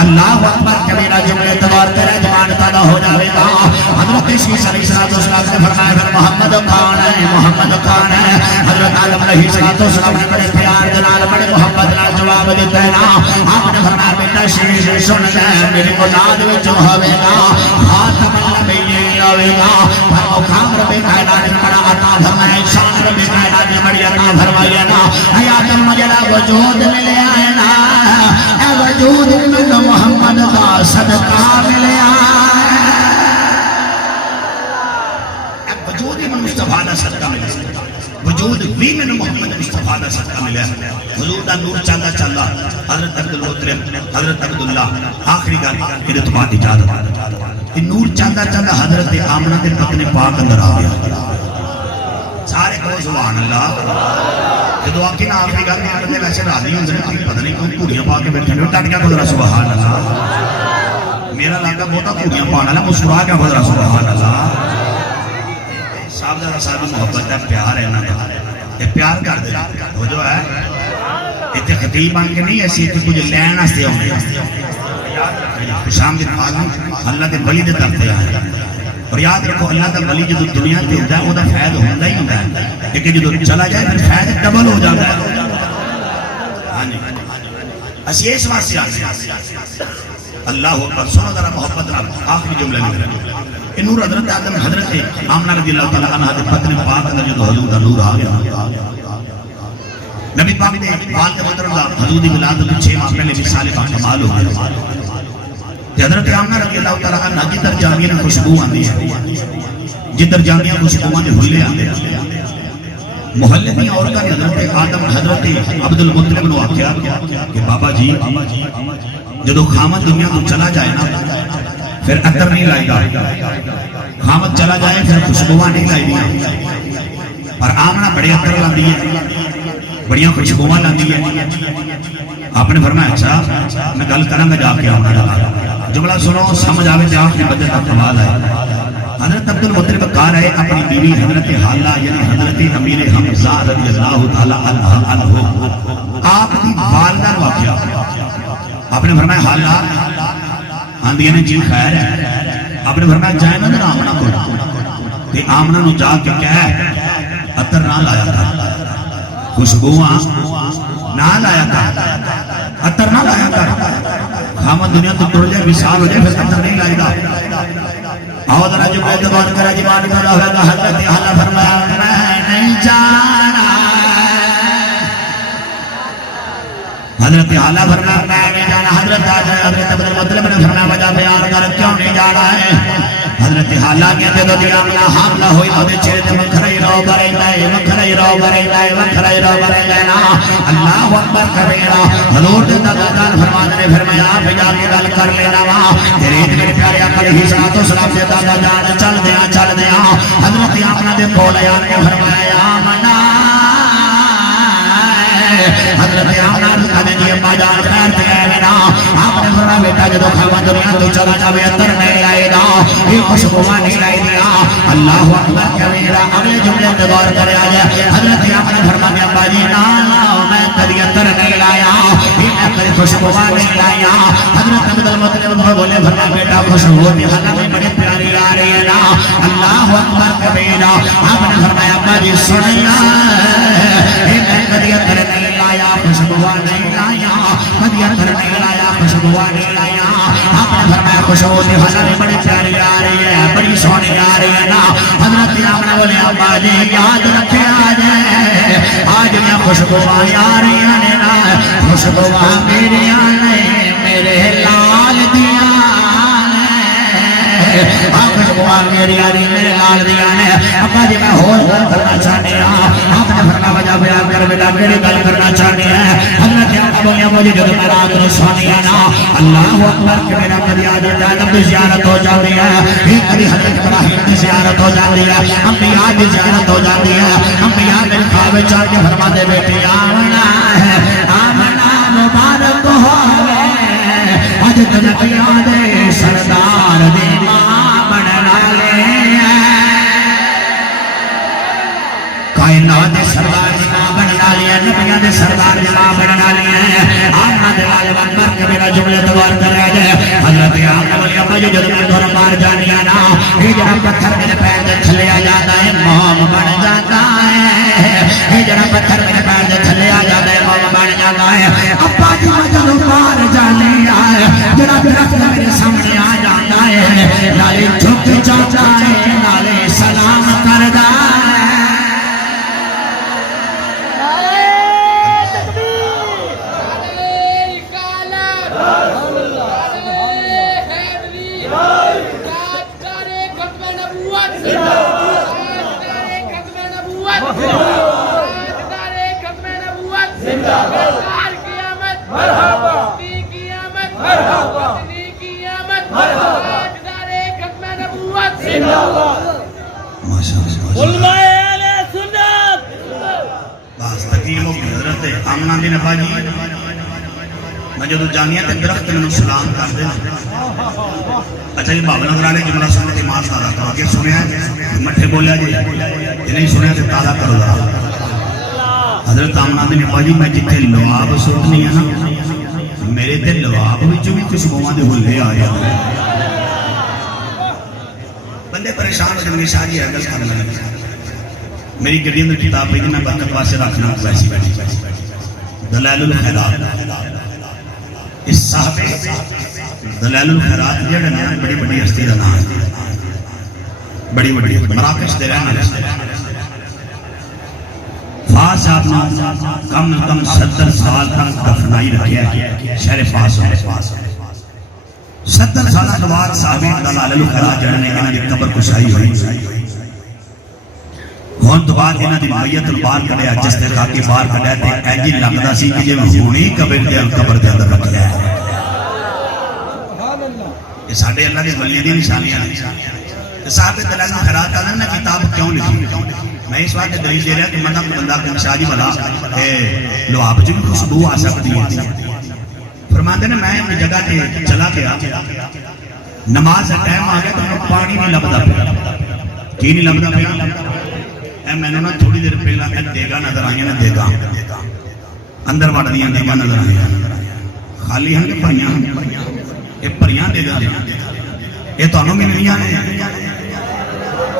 اللہ اکبر کبیرہ جب اعتبار کرے زبان پیدا ہو جاوے گا حضرت شیخ علیہ السلام نے فرمایا پھر محمد کون ہے محمد کون ہے حضرت آدم علیہ السلام نے بڑے پیار دلال بڑے محبت نال جواب دیتا ہے نا آپ نے فرمایا بیٹا شیخ سن لے میری اولاد وچ ہوے گا خاتم النبیین ہوے گا پر مقام رب کائنات نے بڑا عطا فرمایا شان رب کائنات نے بڑی عطا فرمایا نا اے آدم مجھے وجود ملے ہے نا اے وجود میں محمد کا صدقہ ملیا وجود میں مصطفیٰ کا صدقہ ملیا وجود بھی میں محمد مصطفیٰ کا صدقہ ملیا حضور دا نور چاہتا چاہتا حضرت عبدالمطلب حضرت عبداللہ آخری گل کہ تو بات اجازت کہ نور چاہتا چاہتا حضرت آمنہ کے پتن پاک اندر آ گیا سارے کو سبحان اللہ جدو آکے نا آخری گل نہیں کرتے ویسے راضی ہوں گے پتہ نہیں کون کھوڑیاں پا کے بیٹھے ٹٹ گیا خدا سبحان اللہ میرا لگا بہتا کھوڑیاں پانا لا مسکرا کے خدا سبحان اللہ صاحب ذرا صاحب محبت ہے پیار ہے نا یہ پیار کر دے وہ جو ہے اتنے خطیب بن کے نہیں ایسی اتنے کچھ لین واسطے ہونے شام کے بعد اللہ کے ولی دے طرف تے آئے اور یاد رکھو اللہ کا ولی جدو دنیا تے ہوتا ہے وہ فیض ہوتا ہی ہوتا ہے لیکن جدو چلا جائے پھر فیض ڈبل ہو جاتا ہے اسی اس واسطے آتے ہیں اللہ اکبر سنو ذرا محبت رب آخری جملے میں کہ نور حضرت آدم حضرت آمنہ رضی اللہ تعالیٰ عنہ دے پتن پاک اندر جدو حضور دا نور آ گیا نبی پاک دے والد محترم دا حضور دی ولادت 6 ماہ پہلے مثال پاک کمال ہو گیا حضرت آمنہ رضی اللہ تعالیٰ عنہ جدر جامعہ نے خوشبو آندی ہے جدر جامعہ خوشبو نے بھولے آندے محلے میں عورتہ نے حضرت آدم حضرت عبدالمطلب نے آکھیا کہ بابا جی جدو خامد دنیا تو چلا جائے نا پھر عطر نہیں لائے گا خامد چلا جائے پھر خوشبوہ نہیں لائے گا پر آمنہ بڑے عطر لاندی ہے بڑیاں خوشبوہ لاندی ہے آپ نے فرمایا اچھا میں گل کروں گا جا کے آمنہ لگا جملہ سنو سمجھ آوے تے آپ نے بدے تک کمال ہے حضرت عبدالمطلب کہا رہے اپنی بیوی حضرت حالہ یعنی حضرت امیر حمزہ رضی اللہ تعالیٰ عنہ آپ کی والدہ واقعہ آپ نے فرمایا حالہ آندھیا نے جی خیر ہے آپ نے فرمایا جائے نا آمنہ کو کہ آمنہ نو جا کے کہہ عطر نہ لایا تھا خوشبوہ نہ لایا تھا عطر نہ لایا تھا خامد دنیا تو ٹر جائے مثال ہو جائے پھر عطر نہیں لائے گا آؤ ذرا جو اعتبار کرا جی مان کر ہوئے گا حضرت حالہ فرمایا میں نہیں جانا حضرت حالہ فرمایا میں نہیں جانا حضرت عبدالمطلب نے فرمایا وجہ بیان کر کیوں نہیں جانا ہے حضرت حالہ کہتے تو دی آمنہ حاملہ ہوئی مدے چھے دے مکھرائی رو برے لائے مکھرائی رو برے لائے مکھرائی رو برے لائے نا اللہ اکبر کبیرہ حضور دے دادان فرمان نے فرمایا آپ جا کے گل کر لینا وہاں تیرے اتنے پیارے علیہ السلام سے دادا جان چل دیا حضرت آمنہ دے بولے آنے فرمایا آمنہ حضرت آمنہ رکھنے جی اپا جان خیر تے آئے نا آپ نے فرمایا بیٹا جدو خواہ دنیا تو چلا جاوے اندر نہیں لائے گا یہ خوشبوہ نہیں لائے گا اللہ اکبر کبیرہ اگلے جملے پہ غور کرے آجائے حضرت آمنہ فرمایا اپا جی نالا میں کبھی اندر نہیں لایا یہ میں کبھی خوشبوہ نہیں لایا حضرت عبدالمطلب بولے فرمایا بیٹا خوشبوہ نہیں حضرت میں بڑی پیاری آ رہی ہے نا اللہ اکبر کبیرہ آپ نے فرمایا اپا جی سنیا یہ میں کبھی اندر نہیں لایا خوشبوہ نہیں لایا کبھی اندر نہیں لایا خوشبوہ نہیں لایا آپ نے فرمایا خوشبوہ نہیں حضرت بڑی پیاری آ رہی ہے بڑی سونی آ رہی ہے نا حضرت آمنہ بولے ابا جی یاد رکھے آج میں خوشبوہ آ رہی ہے نا خوشبوہ میرے آنے میرے لال دیا خوشبوہ میری آنی میرے لال دیا نے ابا جی میں ہوش کرنا چاہنے آپ نے فرما وجہ بیان کر بیٹا میری گل کرنا چاہنے ہیں حضرت آمنہ بولے مجھے جو میں رات رو سونی ہے نا اللہ اکبر کہ میرا کبھی آج جانب کی زیارت ہو جاتی ہے ایک کبھی حضرت ابراہیم کی زیارت ہو جاتی ہے انبیاء کی زیارت ہو جاتی ہے انبیاء میرے کعبے چڑھ کے فرماتے بیٹی آمنا ہے آمنا مبارک ہوے اج تے نبیاں دے سردار دی ماں بنن والے کائنات دے سردار دی ماں بنن والی ہے نبیاں دے سردار دی ماں بنن والی ہے آمنا دے لال بن کے میرا جملے دوار کرے دے حضرت آمنا والی اپا جو جدوں میں دور مار جانیاں نا یہ جڑا پتھر میرے پیر دے تھلے آ جاتا ہے موم بن جاتا ہے یہ جڑا پتھر میرے پیر دے تھلے آ جاتا ہے موم بن جاتا ہے اپا جی میں جدوں مار جانی ہے جڑا درخت میرے سامنے آ جاتا ہے نالے جھک جاتا ہے نالے سلام کردا ہے آمنا دی نبا جی میں جدو جانیا تے درخت میں سلام کر دے اچھا جی بابا نگرانے جملہ سننے کی ماں سارا کرو کہ سنیا مٹھے بولیا جی نہیں سنیا تے تازہ کرو دا حضرت آمنا دی نبا جی میں جتے لواب سوٹنی ہے نا میرے تے لواب بھی کچھ بوما دے بھولے آیا بندے پریشان ہو جنگی شاہی ہے گل کرنا میری گڑی اندر کتاب پہ میں برکت واسے رکھنا ویسی بیٹھی دلائل الخیرات اس صاحب دلائل الخیرات جڑے نا بڑی بڑی ہستی دا نام بڑی بڑی مراکش دے رہنا فاس صاحب نے کم کم 70 سال تک دفنائی رکھیا ہے شہر فاس 70 سالہ دوار صاحب دلائل الخیرات جڑے نے انہاں دی قبر کشائی ہوئی ہون تو بعد انہاں دی میت البار کڑیا جس نے خاکی بار کڑیا تے اینجی لگدا سی کہ جے ہونی قبر دے اندر رکھیا ہے یہ ساڈے اللہ دے ولی دی نشانیاں ہیں تے صاحب دلائل الخیرات والا نا کتاب کیوں لکھی میں اس واسطے دلیل دے رہا کہ مطلب بندہ کو شاہ جی والا لواب جو بھی خوشبو آ سکتی ہے فرماتے ہیں میں اپنی جگہ تے چلا گیا نماز کا ٹائم آ گیا تو پانی نہیں لبدا پیا کی نہیں لبدا پیا میں نے تھوڑی دیر پہلا دیگا نظر آئی نا دیگا اندر وڑ دیا دیگا نظر آئی خالی ہیں کہ پریاں یہ پریاں دیگا یہ تو انہوں میں نہیں آنے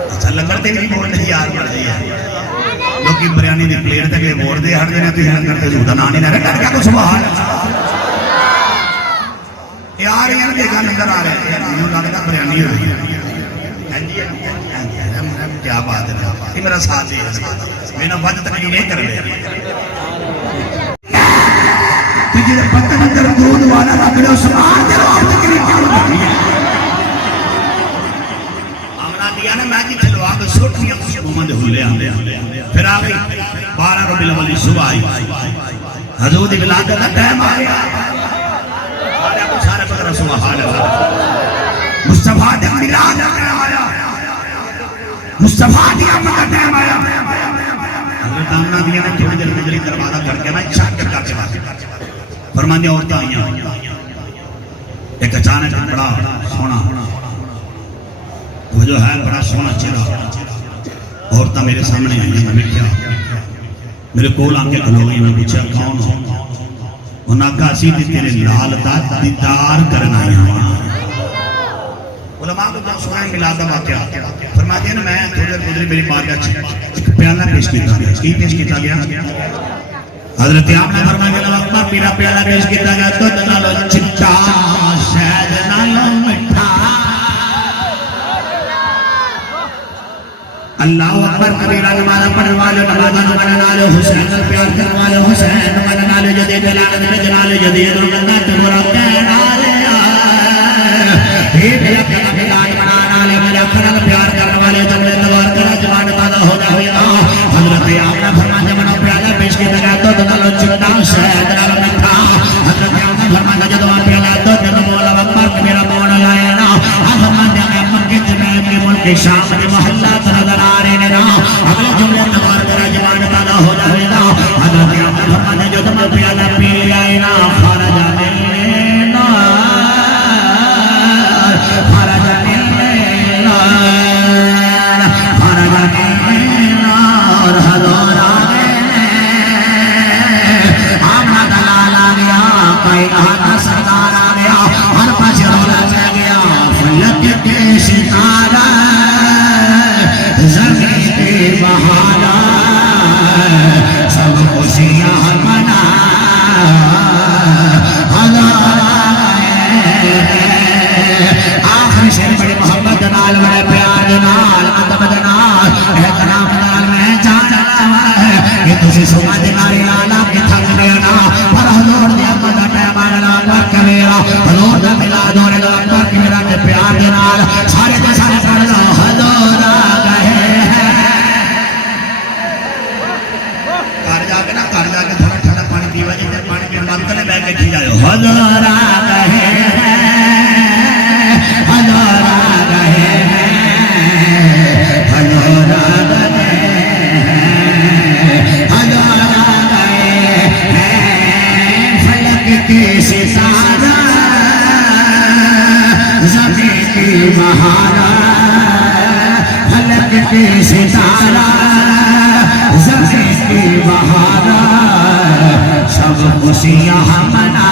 اچھا لنگر تے بھی بول نہیں یار پڑ دی ہے لوگ کی بریانی دی پلیٹ تک یہ بول دے ہر دینے تو یہ لنگر تے زودہ نانی نہ رکھا کیا تو سبحان یہ آ رہے ہیں دیگا نظر آ رہے ہیں انہوں لگتا بریانی ہوئی کیا بات ہے یہ میرا ساتھ ہے میں نے وقت تک نہیں کر لیا تجھے پتن اندر دودھ والا رکھ لے اس آن دے آپ تک نہیں کیا کرنی ہے آمنا دیا نا میں جی چلو آگے سوٹنی ہے محمد حلے آن دے پھر آگئی 12 ربی الاول صبح آئی حضور دی ولادت کا ٹائم آ گیا سارے پتر سبحان اللہ مصطفیٰ دے میلاد آیا مصطفیٰ دیا مدہ ٹائم آیا حضرت آمنہ دیا نے تھوڑی دیر مجلی دروازہ کر کے میں چھاک کر کے بات فرمان دیا عورتیں آئیاں ایک اچانک بڑا سونا وہ جو ہے بڑا سونا چہرہ عورتیں میرے سامنے آئیاں میں کیا میرے کول آن کے کھلو گئی میں پوچھا کون ہو انہاں کہا سی تیرے لال دا دیدار کرنا آئیاں علماء کو جب سنائیں ملادہ واقعہ فرماتے ہیں نا میں تھوڑی دیر گزری میری بات کا ایک پیالہ پیش کیتا گیا کی پیش کیتا گیا حضرت آپ نے فرمایا کہ وقت میرا پیالہ پیش کیتا گیا تو نالو چٹا شاید نالو مٹھا اللہ اکبر کبیرہ نمازہ پڑھنے والے نمازہ نمازہ نالو حسین پیار کرنے والے حسین نمازہ نالو جدید جلالت میں جلال جدید رنگت مرکہ نالے پیار کرنے والے جملے دوار کر جوان پیدا ہو جائے حضرت آپ نے فرمایا منو پیالہ پیش کی لگا تو دلو چٹا شہد نال مٹھا حضرت آپ نے فرمایا جدو پیالہ تو دل مولا اکبر میرا مولا لائے نا فرمایا میں مکہ جنہیں کے ملک شام کے محلات نظر آ رہے نا اگلے جملے دوار کر جوان پیدا ہو جائے گا حضرت آقا فرماتے ہیں جو تم نے پیالہ پی لیا ہے نا خرج من النار خرج من النار خرج من النار حضور آمنا دلال آ گیا کائنات کا سردار آ گیا ہر پاس رولا چل گیا فلک کے ستارہ زمین کے بہارا سب خوشیاں منا آخری شیر بڑی محبت نال بڑے پیار نال ادب نال احترام نال میں جان لاوا ہے کہ تسی صبح دے ناری لالا کے تھک گئے نا پر حضور دی اما دا پیغام نال پر کریرا حضور دا میلاد اور دا پر میرا تے پیار دے نال سارے دے سارے پڑھ لو حضور آ گئے گھر جا کے تھوڑا ٹھنڈا پانی پیوا جی تے پانی کے مل کے بیٹھ کے ٹھی جاؤ حضور آ گئے حضور آ گئے حضور آ گئے حضور آ گئے فلک کے ستارہ زمین کی بہارا فلک کے ستارہ زمین کی بہارا سب خوشیاں منا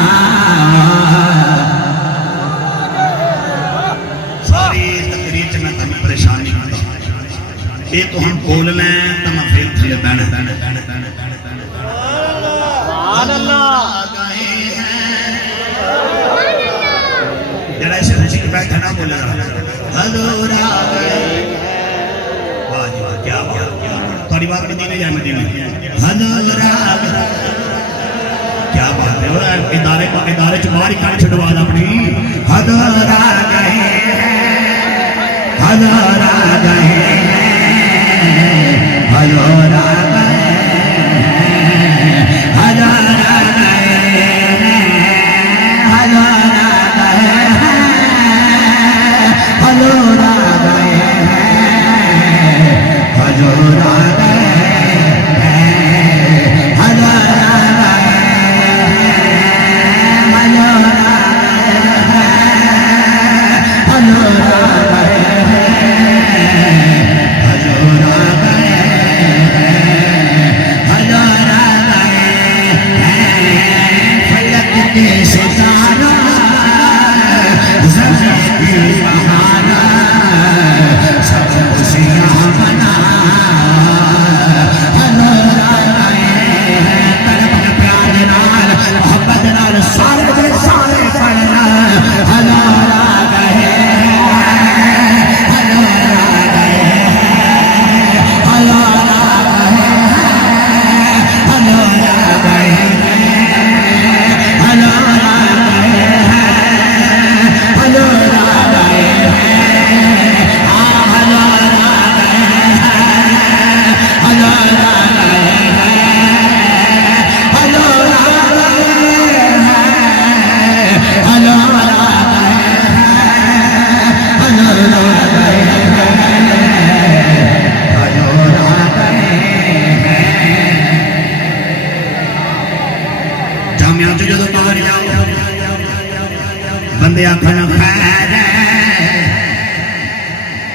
ساری تقریر میں تمہیں پریشان نہیں کرتا یہ تو ہم بولنا ہے تو میں پھر تھلے بہنا سبحان اللہ جڑا اسے خوشی کے بیٹھا نہ بولے گا حضور آ گئے واہ جی واہ کیا بات تھوڑی بات مدینے یا مدینے حضور آ گئے کیا بات ہے اور ادارے چ باہر ہی کھڑ چھڈوا اپنی حضور آ گئے حضور آ گئے حضور آ گئے حضور آ گئے حضور آ گئے حضور آ گئے حضور آ گئے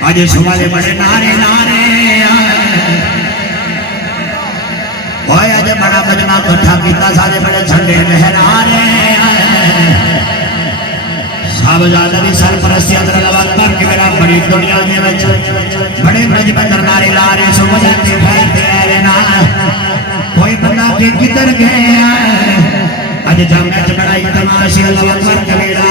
آج شمالے بڑے نارے نارے ہوئے آج بڑا بجنا کٹھا کیتا سارے بڑے جھنڈے لہرارے صاحب زیادہ بھی سرپرستی اندر لوال کر کے میرا بڑی دنیا میں بڑے بڑے بندر نارے لارے سو بجھتے پھیلتے آئے نا کوئی بندہ کے کدھر گئے آج جامعہ بڑائی تماشی اللہ اکبر کبیرہ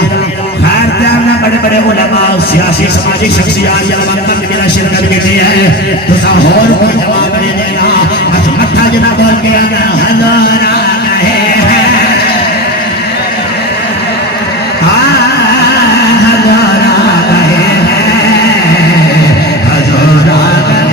خیر تیارنا بڑے بڑے علماء سیاسی سماجی شخصیات اللہ اکبر کبیرہ شرکت کے لیے تو سہور کو جواب دے دینا آج مٹھا جنا بول کے آنا حضور آ گئے حضور آ گئے حضور آ گئے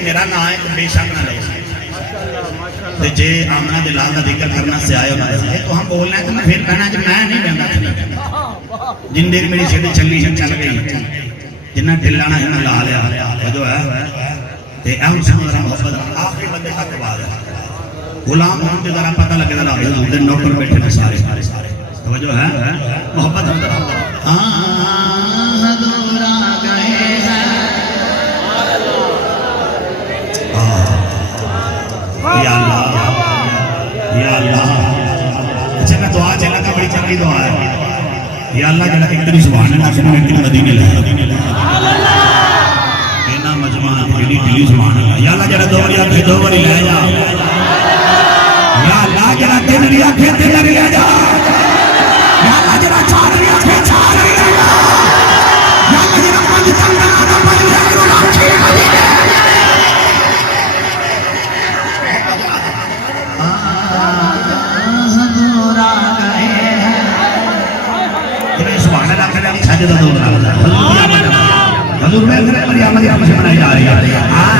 میرا نام ہے بے شک نہ لے تے جے آمنہ دلال کا ذکر کرنا سے آئے ہونا ہے تو ہم بولنا ہے تو میں پھر کہنا کہ میں نہیں بہنا جن دیر میری چھڑی چلی ہے چل گئی جنہ دلانا ہے لا لیا جو ہے تے اہم سمجھا محبت آخری بندے کا قبال ہے غلام ہم کے ذرا پتہ لگے ذرا حضور نوکر بیٹھے ہیں سارے توجہ ہے محبت حضور آ گئے ہیں یا اللہ یا اللہ اچھا میں دعا چلا تھا بڑی چنگی دعا ہے یا اللہ جڑا اتنی سبحان اللہ سے میں اتنی مدینے لے اینا مجمع اتنی دلی سبحان اللہ یا اللہ جڑا دو باری لے جا یا اللہ جڑا تین لیا پھر تین لیا جا یا اللہ جڑا چار لیا پھر چار لیا جا یا اللہ جڑا پانچ تنگا آنا پانچ لیا جا چھ مدینے حضور میں مریم سے بنائی جا رہی ہے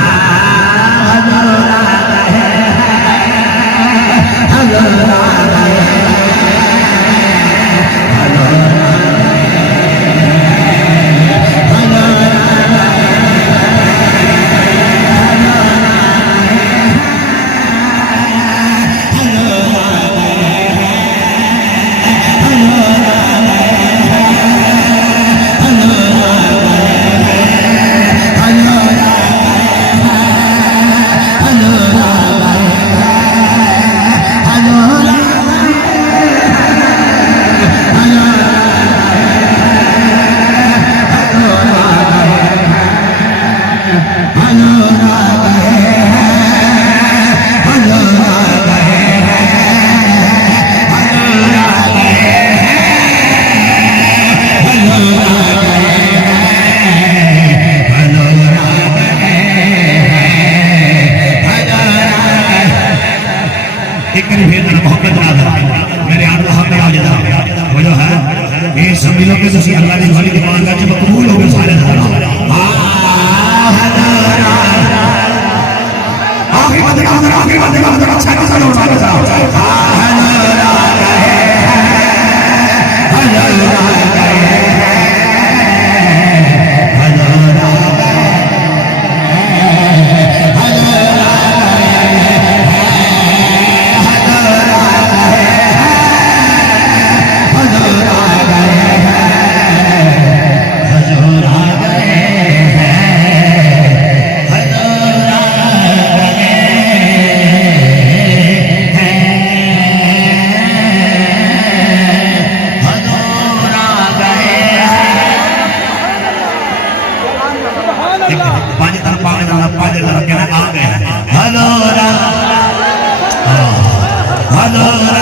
Hello,